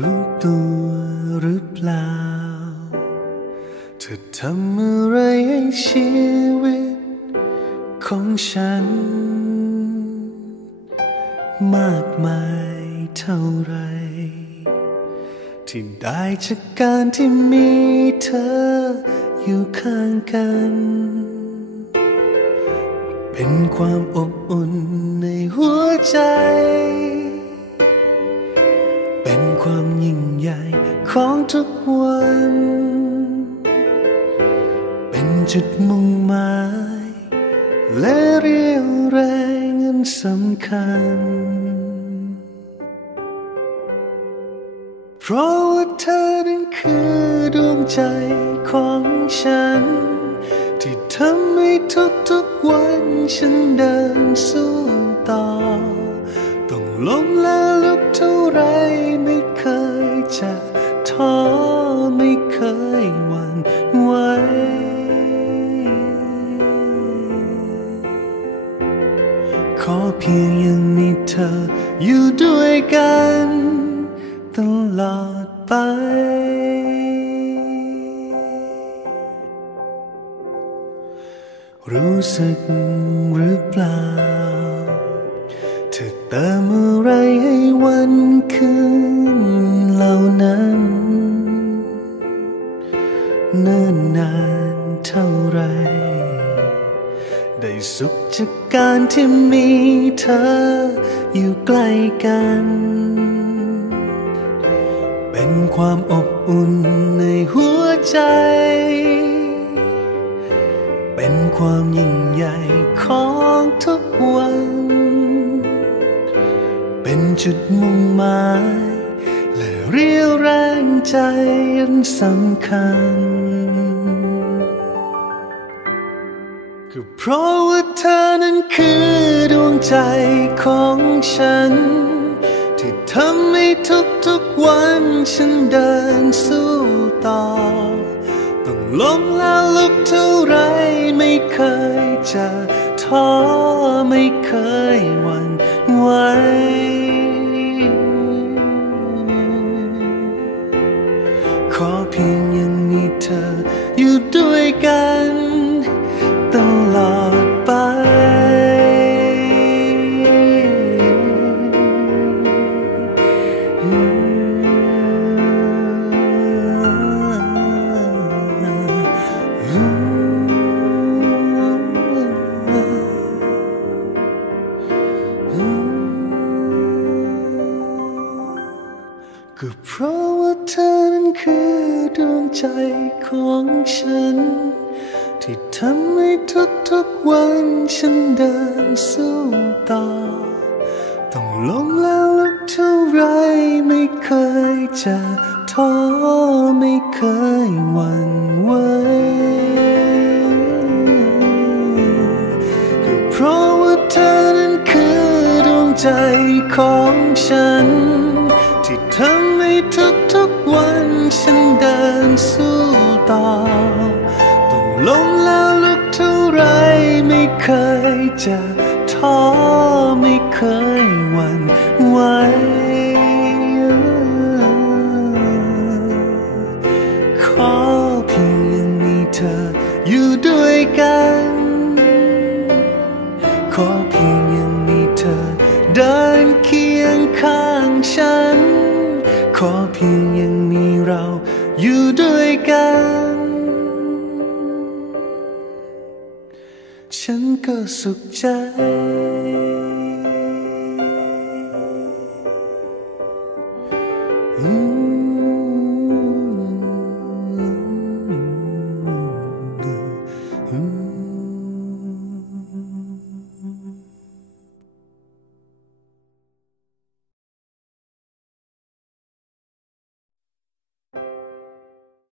รู้ตัวหรือเปล่าเธอทำอะไรให้ชีวิตของฉันมากมายเท่าไรที่ได้จากการที่มีเธออยู่ข้างกันเป็นความอบอุ่นในหัวใจเป็นความยิ่งใหญ่ของทุกวันเป็นจุดมุ่งหมายและเรี่ยวแรงอันสำคัญเพราะว่าเธอนั้นคือดวงใจของฉันที่ทำให้ทุกๆวันฉันเดินสู้ต่อต้องล้มและลุกเท่าไรไม่เคยจะท้อไม่เคยหวั่นไหวขอเพียงยังมีเธออยู่ด้วยกันตลอดไปรู้สึกหรือเปล่าเธอเติมอะไรให้วันคืนเหล่านั้นเนิ่นนานเท่าไรได้สุขจากการที่มีเธออยู่ใกล้กันเป็นความอบอุ่นในหัวใจเป็นความยิ่งใหญ่ของทุกวันเป็นจุดมุ่งหมายและเรี่ยวแรงใจอันสำคัญก็เพราะว่าเธอนั้นคือดวงใจของฉันที่ทำให้ทุกวันฉันเดินสู้ต่อต้องล้มแล้วลุกเท่าไรไม่เคยจะท้อไม่เคยหวั่นไหวขอเพียงยังมีเธออยู่ด้วยกันตลอดไปก็เพราะว่าเธอนั้นคือดวงใจของฉันที่ทำให้ทุกวันฉันเดินสู้ต่อต้องล้มแล้วลุกเท่าไรไม่เคยจะท้อไม่เคยหวั่นไหวก็เพราะว่าเธอนั้นคือดวงใจของฉันที่ทำให้ทุกวันฉันเดินสู้ต่อต้องล้มแล้วลุกเท่าไรไม่เคยจะท้อไม่เคยหวั่นไหวขอเพียงยังมีเธออยู่ด้วยกันขอเพียงยังมีเธอเดินเคียงข้างฉันขอเพียงยังมีเราอยู่ด้วยกันฉันก็สุขใจ